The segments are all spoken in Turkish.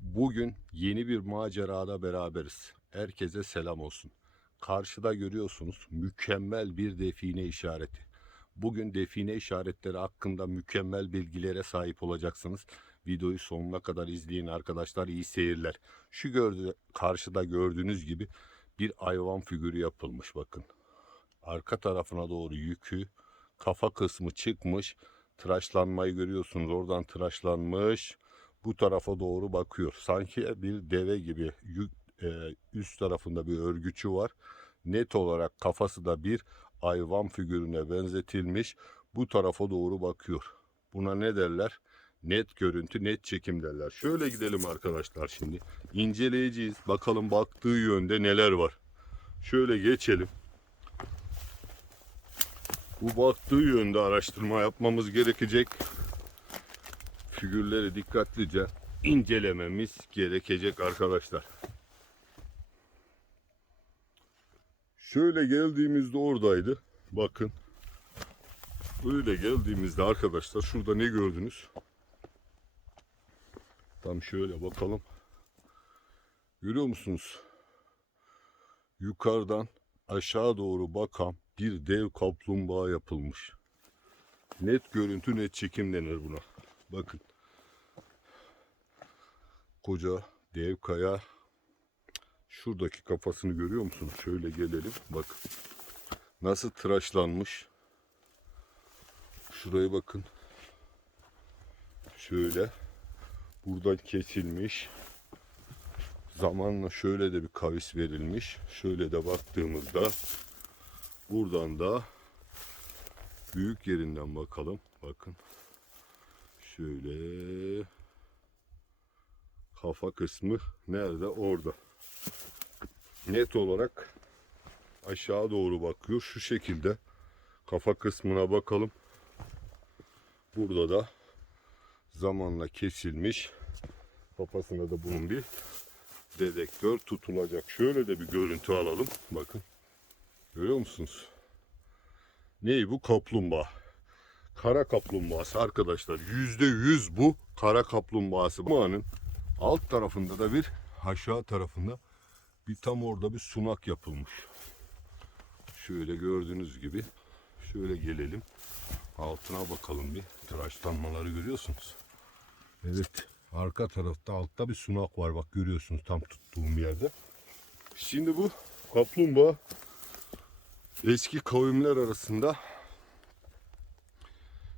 Bugün yeni bir macerada beraberiz. Herkese selam olsun. Karşıda görüyorsunuz mükemmel bir define işareti. Bugün define işaretleri hakkında mükemmel bilgilere sahip olacaksınız. Videoyu sonuna kadar izleyin arkadaşlar. İyi seyirler. Şu gördü, karşıda gördüğünüz gibi bir hayvan figürü yapılmış bakın. Arka tarafına doğru yükü, kafa kısmı çıkmış. Tıraşlanmayı görüyorsunuz. Oradan tıraşlanmış. Bu tarafa doğru bakıyor. Sanki bir deve gibi yük, e, üst tarafında bir örgüçü var. Net olarak kafası da bir hayvan figürüne benzetilmiş. Bu tarafa doğru bakıyor. Buna ne derler? Net görüntü, net çekim derler. Şöyle gidelim arkadaşlar şimdi. İnceleyeceğiz. Bakalım baktığı yönde neler var. Şöyle geçelim. Bu baktığı yönde araştırma yapmamız gerekecek. Figürleri dikkatlice incelememiz gerekecek arkadaşlar. Şöyle geldiğimizde oradaydı. Bakın. Böyle geldiğimizde arkadaşlar şurada ne gördünüz? Tam şöyle bakalım. Görüyor musunuz? Yukarıdan aşağı doğru bakan bir dev kaplumbağa yapılmış. Net görüntü net çekim denir buna. Bakın. Koca dev kaya. Şuradaki kafasını görüyor musunuz? Şöyle gelelim. Bakın. Nasıl tıraşlanmış. Şuraya bakın. Şöyle. Buradan kesilmiş. Zamanla şöyle de bir kavis verilmiş. Şöyle de baktığımızda buradan da büyük yerinden bakalım. Bakın. Şöyle kafa kısmı nerede? Orada. Net olarak aşağı doğru bakıyor. Şu şekilde kafa kısmına bakalım. Burada da zamanla kesilmiş. Kafasına da bunun bir dedektör tutulacak. Şöyle de bir görüntü alalım. Bakın. Görüyor musunuz? Ney bu? Kaplumbağa. Kara kaplumbağası arkadaşlar. Yüzde yüz bu kara kaplumbağası. Mağanın alt tarafında da bir aşağı tarafında bir tam orada bir sunak yapılmış. Şöyle gördüğünüz gibi şöyle gelelim. Altına bakalım bir. Tıraşlanmaları görüyorsunuz. Evet. Arka tarafta altta bir sunak var. Bak görüyorsunuz tam tuttuğum yerde. Şimdi bu kaplumbağa eski kavimler arasında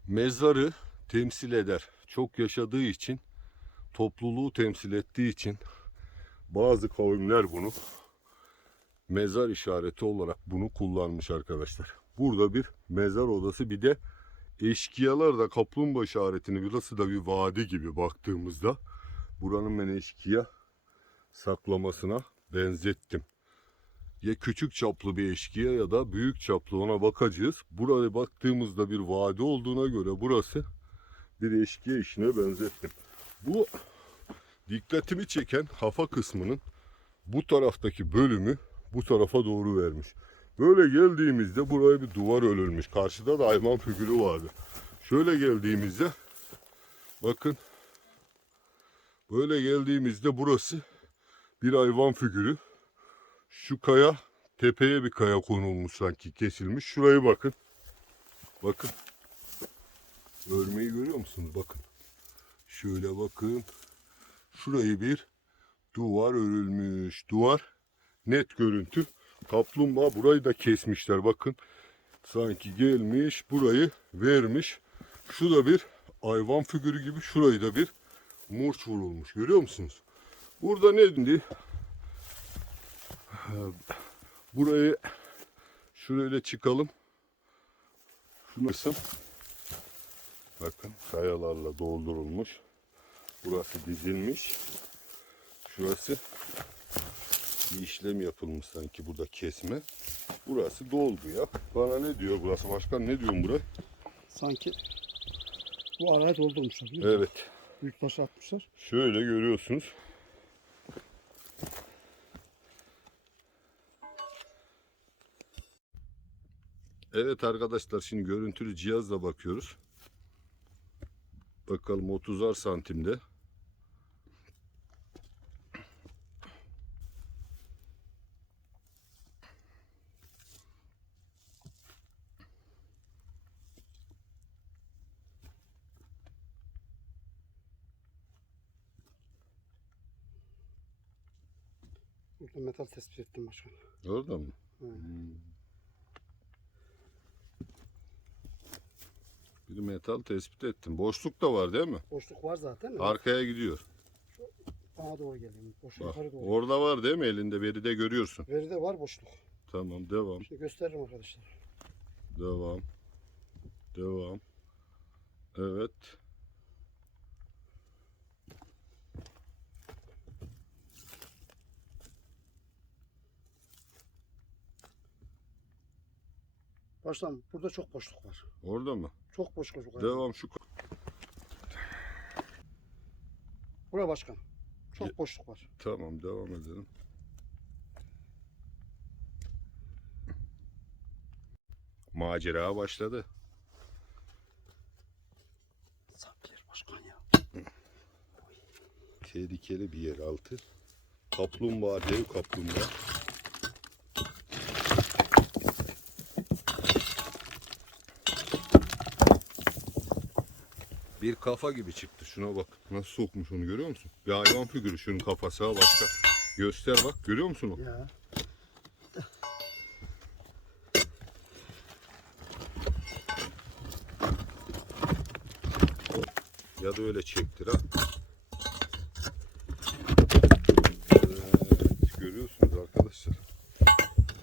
mezarı temsil eder. Çok yaşadığı için, topluluğu temsil ettiği için bazı kavimler bunu mezar işareti olarak bunu kullanmış arkadaşlar. Burada bir mezar odası bir de eşkıyalar da kaplumbağa işaretini burası da bir vadi gibi baktığımızda buranın ben eşkıya saklamasına benzettim. Ya küçük çaplı bir eşkıya ya da büyük çaplı ona bakacağız. Buraya baktığımızda bir vadi olduğuna göre burası bir eşkıya işine benzettim. Bu dikkatimi çeken kafa kısmının bu taraftaki bölümü bu tarafa doğru vermiş. Böyle geldiğimizde buraya bir duvar örülmüş. Karşıda da hayvan figürü vardı. Şöyle geldiğimizde bakın böyle geldiğimizde burası bir hayvan figürü. Şu kaya tepeye bir kaya konulmuş sanki kesilmiş. Şurayı bakın. Bakın. Örmeyi görüyor musunuz? Bakın. Şöyle bakın. Şurayı bir duvar örülmüş. Duvar net görüntü. Kaplumbağa burayı da kesmişler bakın. Sanki gelmiş burayı vermiş. Şu da bir hayvan figürü gibi şurayı da bir murç vurulmuş. Görüyor musunuz? Burada ne dedi? Burayı şurayla çıkalım. Şu kısım bakın kayalarla doldurulmuş. Burası dizilmiş. Şurası bir işlem yapılmış sanki burada kesme. Burası dolgu ya. Bana ne diyor burası? Başkan ne diyorsun buraya? Sanki bu araya doldurmuşlar. değil mi? Evet. Büyük taş atmışlar. Şöyle görüyorsunuz. Evet arkadaşlar şimdi görüntülü cihazla bakıyoruz. Bakalım 30'ar santimde. Burada metal tespit ettim başkan. Orada mı? Hı. Hmm. Bir metal tespit ettim. Boşluk da var değil mi? Boşluk var zaten. Arkaya gidiyor. Bana doğru geleyim. Boşluk Bak, yukarı doğru. orada var değil mi? Elinde veride görüyorsun. Veride var boşluk. Tamam devam. Şimdi gösteririm arkadaşlar. Devam. Devam. Evet. Başkan burada çok boşluk var. Orada mı? Çok boşluk var. Devam şu. Buraya başkan. Çok Ye- boşluk var. Tamam devam edelim. Macera başladı. Sap yer başkan ya. Tehlikeli bir yer altı. Kaplumbağa, dev kaplumbağa. Bir kafa gibi çıktı. Şuna bak. Nasıl sokmuş onu görüyor musun? Bir hayvan figürü şunun kafası ha başka. Göster bak. Görüyor musun o? Ya. Ya da öyle çektir ha. Evet, görüyorsunuz arkadaşlar.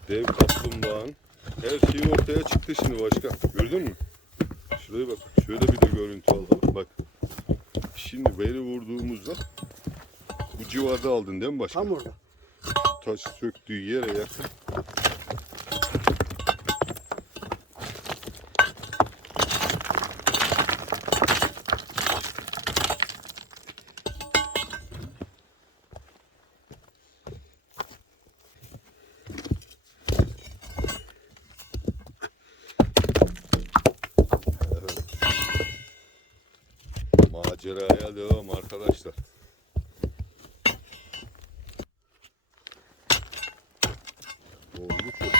Dev kaplumbağanın her şeyi ortaya çıktı şimdi başka. Gördün mü? Şuraya bak. Şöyle bir de görüntü alalım. Bak. Şimdi veri vurduğumuzda bu civarda aldın değil mi başka? Tam orada. Taş söktüğü yere yakın. Maceraya devam arkadaşlar. Oldu çok.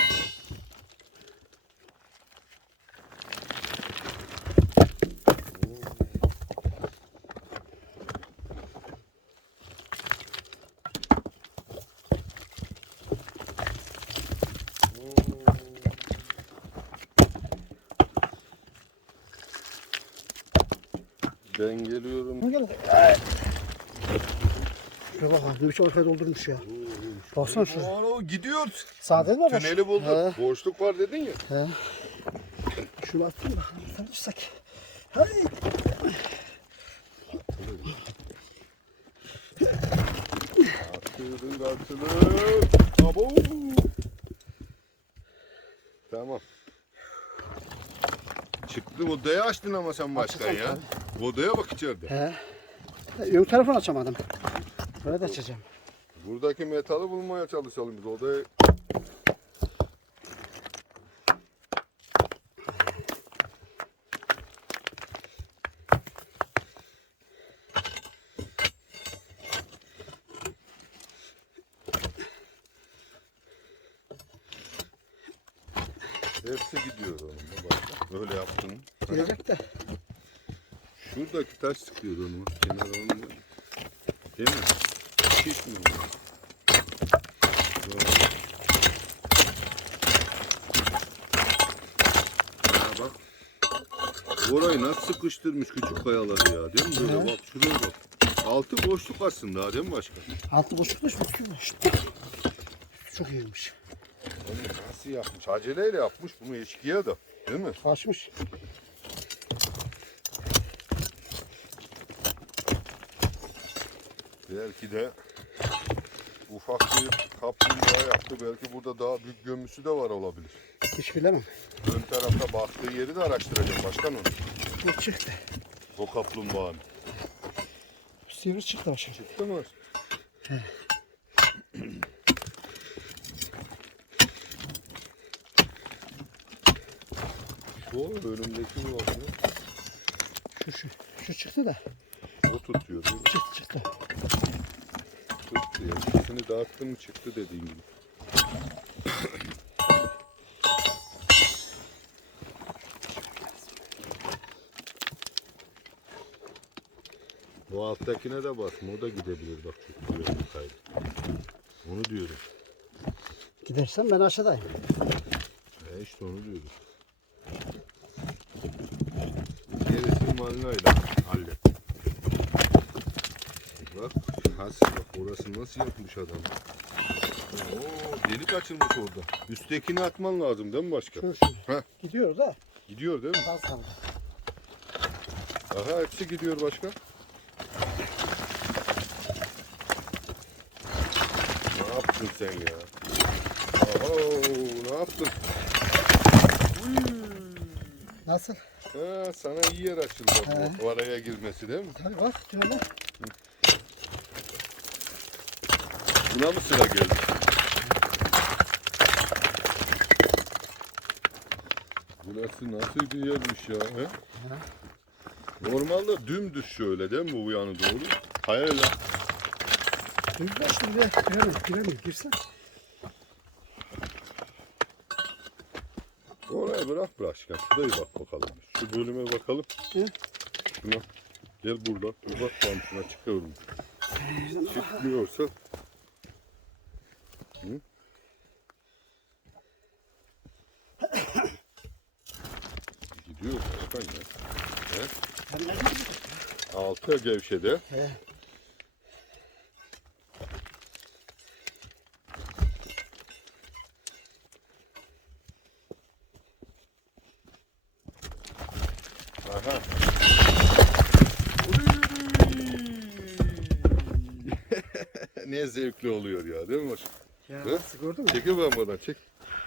Ben geliyorum. Gel. Şuraya bak abi. Ne biçim arkaya doldurmuş ya. Baksana şu. Aa, gidiyor. Sade mi var? Tüneli bulduk. He. Boşluk var dedin ya. He. Şunu atayım da. Tanışsak. Hay. Atılır atılır. Abo. Tamam. Çıktı odaya açtın ama sen başkan Açacağım ya. Odaya bak içeride. He. Ön tarafını açamadım. Böyle de açacağım. Buradaki metalı bulmaya çalışalım biz. Odaya Hepsi gidiyor başka. Öyle yaptın. Gelecek de. Şuradaki taş sıkıyor onu. Kenar onu. Değil mi? Hiç mi? Doğru. Bak. Orayı nasıl sıkıştırmış küçük kayaları ya değil mi? Böyle bak şuraya bak. Altı boşluk aslında değil mi başkan? Altı boşluk da şu üstü boş. Çok iyiymiş. Onu nasıl yapmış? Aceleyle yapmış bunu eşkıya da. Değil mi? Açmış. Belki de ufak bir kaplumbağa yaptı. Belki burada daha büyük gömüsü de var olabilir. Hiç bilemem. Ön tarafta baktığı yeri de araştıracağım başkan onu. Bu çıktı. O kaplumbağanın. Sivri çıktı başım. Çıktı mı? O önümdeki mi bakıyor? Şu, şu, şu çıktı da. O tutuyor değil mi? Çıktı çıktı. Tuttu ya. İkisini dağıttım mı çıktı dediğin gibi. O alttakine de basma. O da gidebilir. Bak çok güzel bir kaydı. Onu diyorum. Gidersen ben aşağıdayım. E işte onu diyorum. Gerisini malinayla hallet. Bak, has, bak orası nasıl yapmış adam. Oo, delik açılmış orada. Üsttekini atman lazım değil mi başka? Şu şu. Heh. Gidiyor da. Gidiyor değil mi? Az kaldı. Aha hepsi gidiyor başka. Ne yaptın sen ya? Aha ne yaptın? Nasıl? Ha, sana iyi yer açıldı bu araya girmesi değil mi? Tabii bak şöyle. Buna mı sıra geldi? Burası nasıl bir yermiş ya? He? Normalde dümdüz şöyle değil mi bu yanı doğru? Hayal de işte bir de giremiyor. Giremiyor. Girsen. Oraya bırak başkan. Şurayı bak bakalım. Şu bölüme bakalım. Hı? Şuna. Gel buradan. Bir bak bakalım şuna çıkıyor mu? Çıkmıyorsa. Hı? Ben ne diyeyim? Altı gevşede. He. Aha. ne zevkli oluyor ya değil mi başkan? Ya He? gördün mü? Çekil ben buradan çek.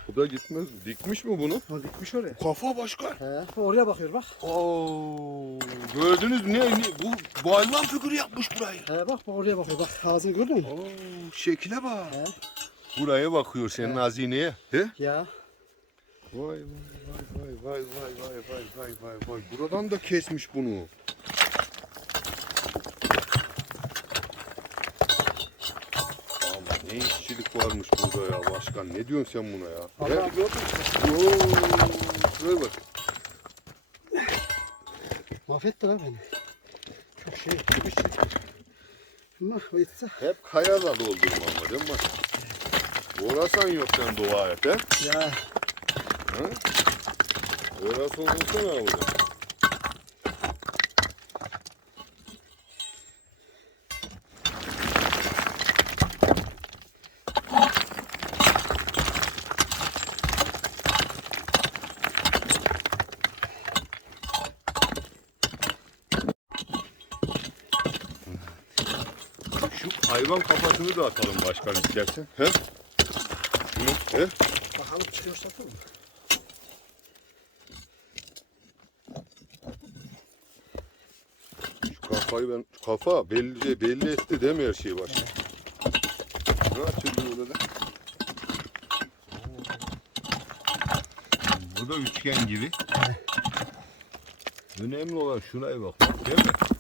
Bu da gitmez mi? Dikmiş mi bunu? O dikmiş oraya. Kafa başkan. He. Oraya bakıyor bak. Oo, gördünüz mü? Ne, ne, bu, bu hayvan figürü yapmış burayı. He bak bak oraya bakıyor. Bak ağzını gördün mü? Oo, şekile bak. He. Buraya bakıyor senin hazineye. He? Ya. Vay vay vay vay vay vay vay vay vay vay. Buradan da kesmiş bunu. Ne işçilik varmış burada ya başkan. Ne diyorsun sen buna ya? Allah gördün mü? Oo, şuraya bak. Mahvetti lan beni. Çok şey. Bunlar bitse. Hep kayarla doldurma ama değil mi başkan? Orasan yok sen dua et he? Ya. Ha? Orası olsana orada. Şu hayvan kafasını da atalım başkan istersen. He? Şunu, he? Bakalım çıkıyorsa mı? Şu kafayı ben şu kafa belli belli etti değil mi her şey var. Ne açılıyor öyle de? Bu da üçgen gibi. Önemli olan şuraya bak. Değil mi?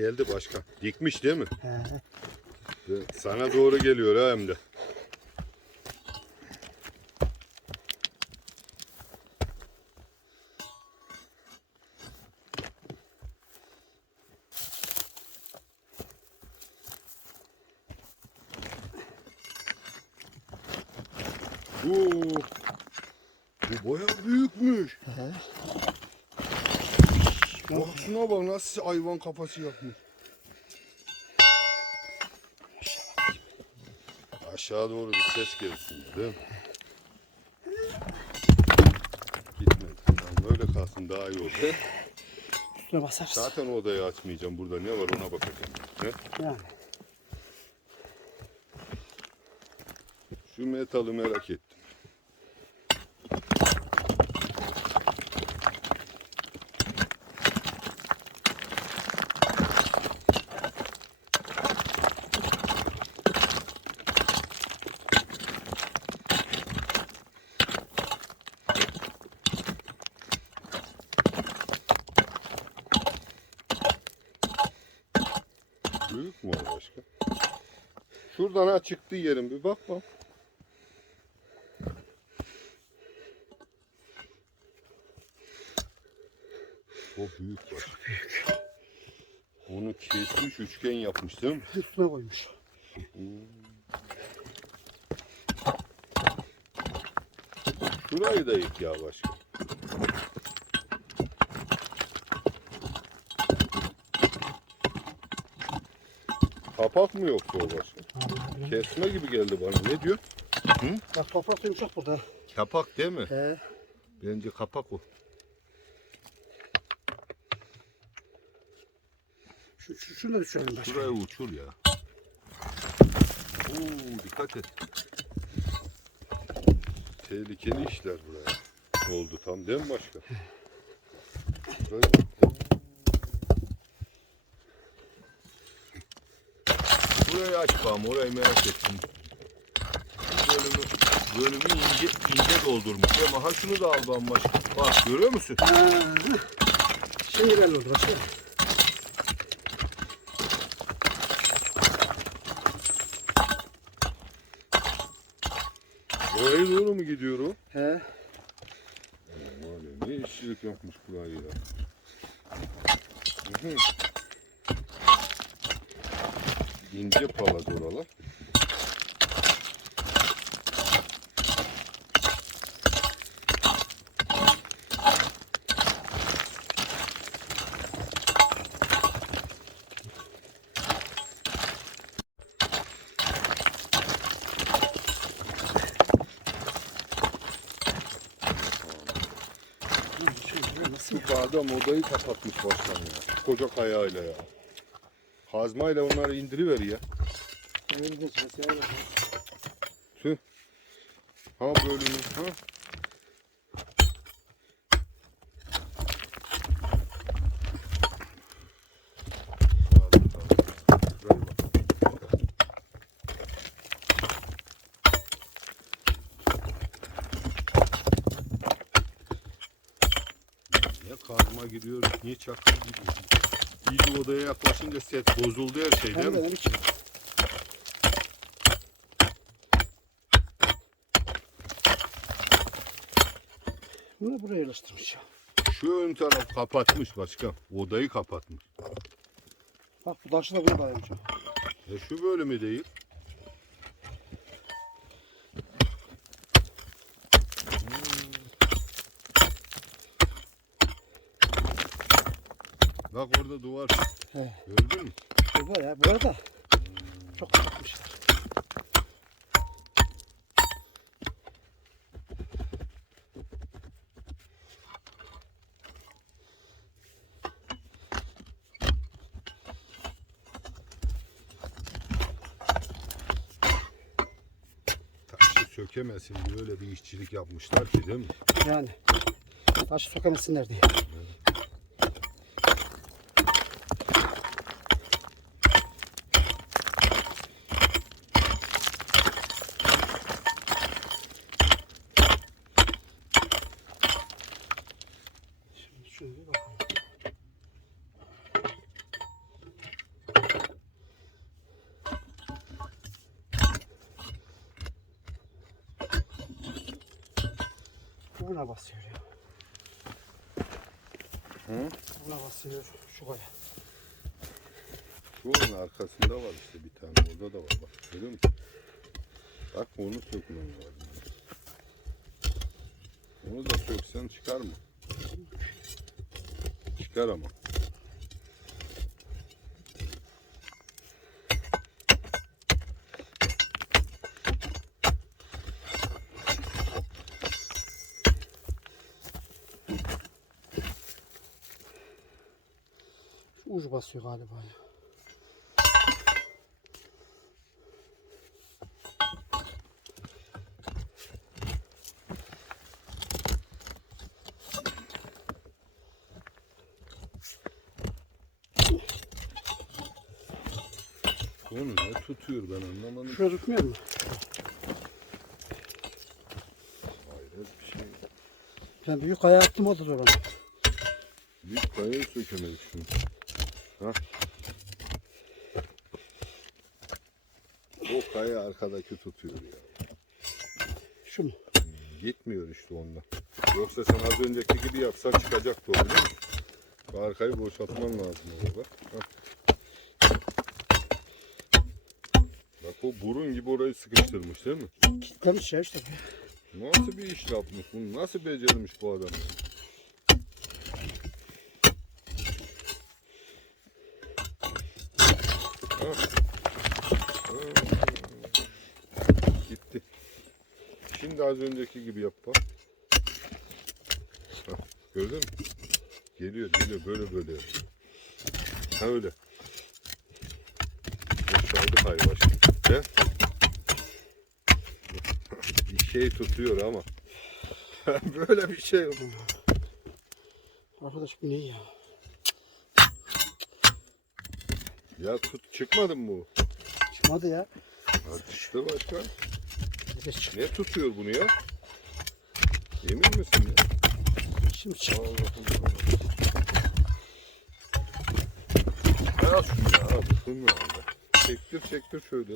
Geldi başkan. Dikmiş değil mi? He. Sana doğru geliyor ha hem de. Oo, bu baya büyükmüş. He. Bak şuna bak nasıl hayvan kafası yapmış. Aşağı doğru bir ses gelsin değil mi? Gitmedi. Tamam, böyle kalsın daha iyi olur. Üstüne basarsın. Zaten odayı açmayacağım. Burada ne var ona bakacağım. He? Yani. Şu metalı merak ettim. Şuradan ha çıktığı yerin bir bak bak. O büyük bak. Büyük. Onu kesmiş üçgen yapmış değil mi? Üstüne koymuş. Şurayı da yık ya başka. Kapak mı yoksa o başka? Kesme gibi geldi bana. Ne diyor? Bak toprak yumuşak burada. Kapak değil mi? He. Bence kapak o. Şu, şu, şunu da düşürelim başka. Şuraya uçur ya. Oo, dikkat et. Tehlikeli işler buraya. Oldu tam değil mi başka? Şuraya bak. Burayı aç bakalım, orayı merak ettim. Bu Bölümü, bölümü ince, ince doldurmuş. Ama ha şunu da al bakalım başka. Bak görüyor musun? Ha. Şimdi belli oldu başka. Oraya doğru mu gidiyor o? He. Ya, ne işçilik yapmış burayı ya. Hı hı. İnce palaz oralar. Şu adam odayı kapatmış baştan ya. Koca kayayla ya. Kazmayla onları indiriver ya. Tüh. Ha bölümü ha. Niye kazma giriyor, niye çakıl gidiyor? İyice odaya yaklaşınca set bozuldu her şey değil mi? de ne biçim. Bunu buraya yerleştirmiş ya. Şu ön taraf kapatmış başkan. Odayı kapatmış. Bak bu taşı da buraya dayamış. ha. E şu bölümü değil. Bak orada duvar. He. Gördün mü? Bu ya. Bu arada çok kapatmışlar. Taşı sökemesin diye öyle bir işçilik yapmışlar ki değil mi? Yani taşı sokamasınlar diye. Şimdi şöyle bir bakalım. Bu Buna basıyor ya. Hı? Buna basıyor şu kaya. Şu onun arkasında var işte bir tane. Orada da var bak. Görüyor musun? Bak onu sökmem lazım. Onu da söksen çıkar mı? Çıkar ama. Ucu basıyor galiba. Onu ne tutuyor ben anlamadım. Şurada tutmuyor mu? Hayret bir şey. Ben büyük kaya attım o da zor ama. Büyük kayayı sökemedik şunu. Ha? O kaya arkadaki tutuyor ya. Şu mu? Gitmiyor işte ondan. Yoksa sen az önceki gibi yapsan çıkacaktı o biliyor musun? Arkayı boşaltman lazım orada. Bak o burun gibi orayı sıkıştırmış değil mi? Kitlemiş ya işte. Nasıl bir iş yapmış bunu? Nasıl becermiş bu adam? Ha. Ha. Gitti. Şimdi az önceki gibi yap bak. Ha, gördün mü? Geliyor geliyor böyle böyle. Ha öyle. Boşaldı hayvan. He? Bir şey tutuyor ama. böyle bir şey yok. Arkadaş bu ne ya? Ya tut çıkmadı mı bu? Çıkmadı ya. Ha, çıktı başkan. Ne tutuyor bunu ya? Emin misin ya? Şimdi çık. Allah Allah. Al şunu ya. Şunu ya. Çektir çektir şöyle.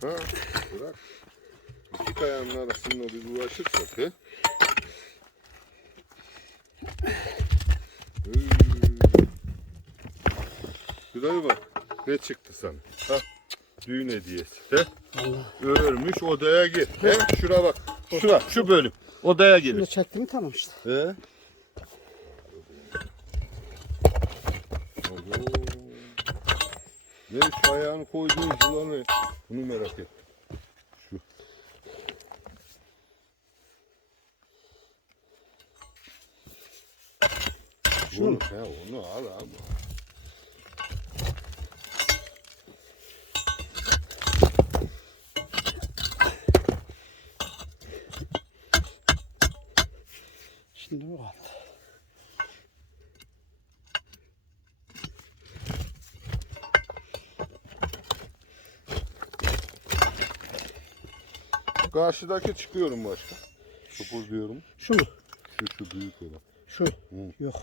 Ha bırak. İki kayanın arasında bir uğraşırsak he. Şuraya bak. Ne çıktı sana? Ha? Düğün hediyesi. He? Allah. Örmüş odaya gir. He? Şuna bak. Şuna, şu bölüm. Odaya Şimdi girir. çekti mi tamam işte. He? Abo. Ne şu ayağını koyduğun ne? Bunu merak et. Şu. Şu Bunu, he, onu al abi. Şimdi bu kaldı. Karşıdaki çıkıyorum başka. Çukur diyorum. Şu mu? Şu şu büyük olan. Şu. Hı. Yok.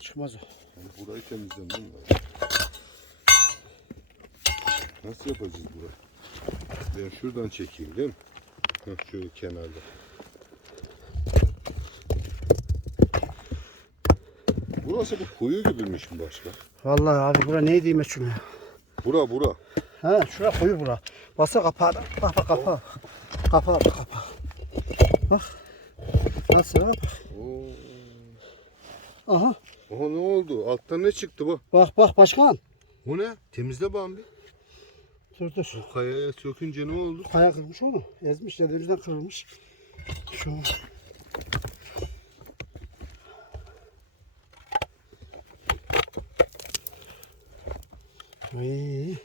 Çıkmaz o. Yani burayı temizlemem lazım. Nasıl yapacağız burayı? Ben şuradan çekeyim değil mi? Heh, şöyle kenarda. Burası bu kuyu gibiymiş mi başka? Vallahi abi bura neydi meçhul ya? Bura bura. Ha şura koyu bura. Basa kapağı da. Bak bak kapağı. Kapağı bak. Nasıl bak. Oo. Aha. Aha ne oldu? Alttan ne çıktı bu? Bak bak başkan. Bu ne? Temizle bambi. Dur dur. Bu kayaya sökünce ne oldu? Kaya kırmış onu. Ezmiş ya denizden kırılmış. Şu. Ay.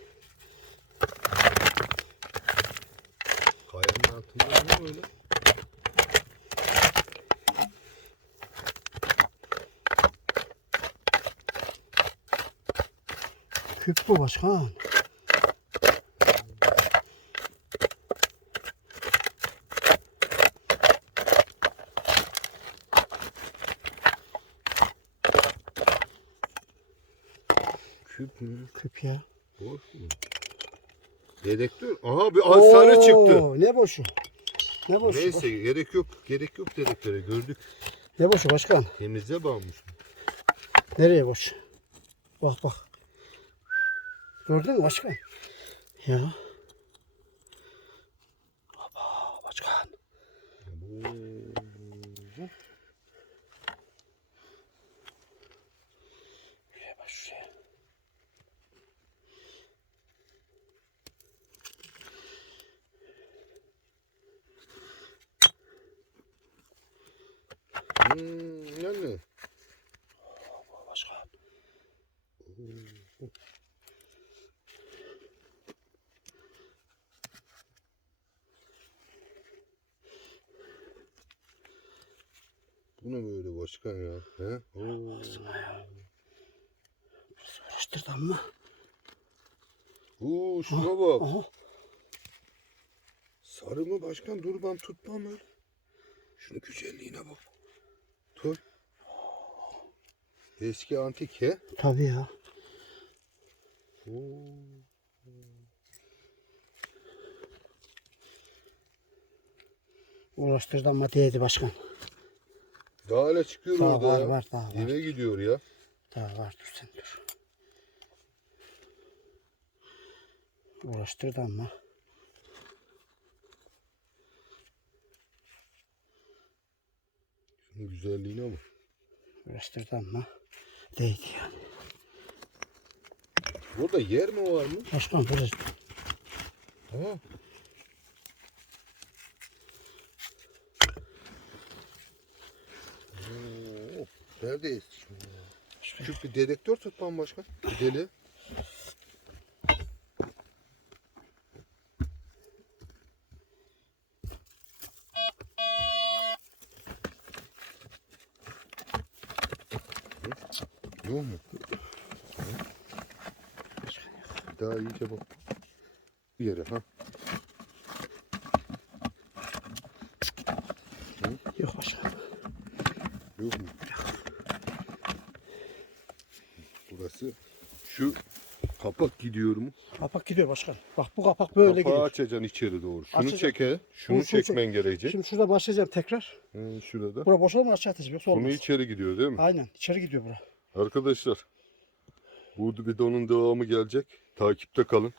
Kayanın altında ne böyle? Küp bu başkan. Ya. Boş mu? Dedektör. Aha bir sarı çıktı. Ne boşu? Ne boşu? Neyse gerek yok. Gerek yok dedektöre gördük. Ne boşu başkan? Temizle bağmış. Nereye boş? Bak bak. Gördün mü başkan? Ya. Baba başkan. Şuraya bak şuraya. Hmm, yani. Baba başkan. Bu ne böyle başkan ya? He? Oo. Uğraştırdı ama. Oo, şuna bak. Aha. Sarı mı başkan? Dur ben tutmam öyle. Şunun güzelliğine bak. Dur. Eski antik he? Tabii ya. Oo. Uğraştırdı ama değdi başkan. Daha hala çıkıyor Daha orada var, ya. var, daha var. Yine gidiyor ya. Daha var dur sen dur. Uğraştırdı ama. Şunun güzelliğine bak. Uğraştırdı ama. Değdi yani. Burada yer mi var mı? Başkan burada. Ha. Oo, Neredeyiz şimdi? ya? Küçük bir dedektör tutmam başkan. Bir deli. Yok mu? Daha iyice bak. Bir yere ha. Yok başkan. Yok mu? Burası şu kapak gidiyor mu? Kapak gidiyor başkan. Bak bu kapak böyle Kapağı gidiyor. açacaksın içeri doğru. Şunu Açacağım. çeke. Şunu çek- çekmen gerekecek. Şimdi şurada başlayacağım tekrar. Hı, şurada. Bura boş olma aşağı atacağım. Yoksa Bunu olmaz. içeri gidiyor değil mi? Aynen içeri gidiyor bura. Arkadaşlar bu videonun devamı gelecek. Takipte kalın.